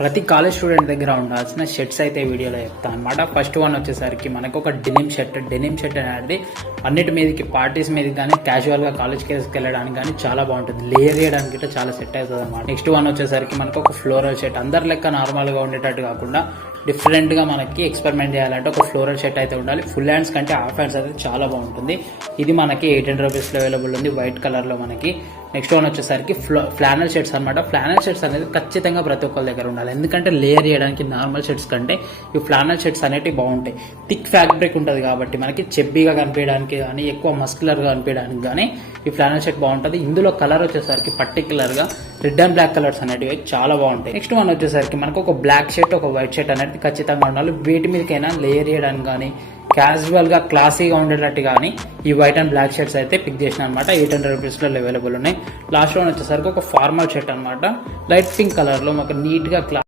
ప్రతి college student దగ్గర ఉండాల్సిన షర్ట్స్ అయితే వీడియోలో చెప్తాను అనమాట. ఫస్ట్ వన్ వచ్చేసరికి మనకు ఒక డెనిమ్ షర్ట్ అనేది అన్నిటి మీదకి పార్టీస్ మీదకి కానీ క్యాజువల్గా కాలేజ్కి వెళ్ళడానికి కానీ చాలా బాగుంటుంది. లేయర్ చేయడానికి కూడా చాలా సెట్ అవుతుంది అనమాట. నెక్స్ట్ వన్ వచ్చేసరికి మనకు ఒక ఫ్లోరల్ షర్ట్, అందరి లెక్క నార్మల్గా ఉండేటట్టు కాకుండా డిఫరెంట్గా మనకి ఎక్స్పెరిమెంట్ చేయాలంటే ఒక ఫ్లోరల్ షర్ట్ అయితే ఉండాలి. ఫుల్ హ్యాండ్స్ కంటే హాఫ్ హ్యాండ్స్ అయితే చాలా బాగుంటుంది. ఇది మనకి 800 రూపీస్లో అవైలబుల్ ఉంది, వైట్ కలర్లో మనకి. నెక్స్ట్ వన్ వచ్చేసరికి ఫ్లానల్ షర్ట్స్ అనమాట. ఫ్లానల్ షర్ట్స్ అనేది ఖచ్చితంగా ప్రతి ఒక్కరి దగ్గర ఉండాలి, ఎందుకంటే లేయర్ చేయడానికి నార్మల్ షర్ట్స్ కంటే ఈ ఫ్లానల్ షర్ట్స్ అనేవి బాగుంటాయి. థిక్ ఫ్యాబ్రిక్ ఉంటుంది కాబట్టి మనకి చెబ్బీగా కనిపించడానికి కానీ ఎక్కువ మస్కులర్గా కనిపించడానికి కానీ ఈ ఫ్లానల్ షర్ట్ బాగుంటుంది. ఇందులో కలర్ వచ్చేసరికి పర్టికులర్గా రెడ్ అండ్ బ్లాక్ కలర్స్ అనేవి చాలా బాగుంటాయి. నెక్స్ట్ వన్ వచ్చేసరికి మనకు ఒక బ్లాక్ షర్ట్, ఒక వైట్ షర్ట్ అనేది ఖచ్చితంగా ఉండాలి. వీటి మీదకైనా లేయర్ చేయడానికి కానీ క్యాజువల్గా క్లాసీగా ఉండేటట్టు కానీ ఈ వైట్ అండ్ బ్లాక్ షర్ట్స్ అయితే పిక్ చేసిన అనమాట. 800 రూపీస్లో అవైలబుల్ ఉన్నాయి. లాస్ట్ వన్ వచ్చేసరికి ఒక ఫార్మల్ షర్ట్ అనమాట, లైట్ పింక్ కలర్లో మాకు నీట్గా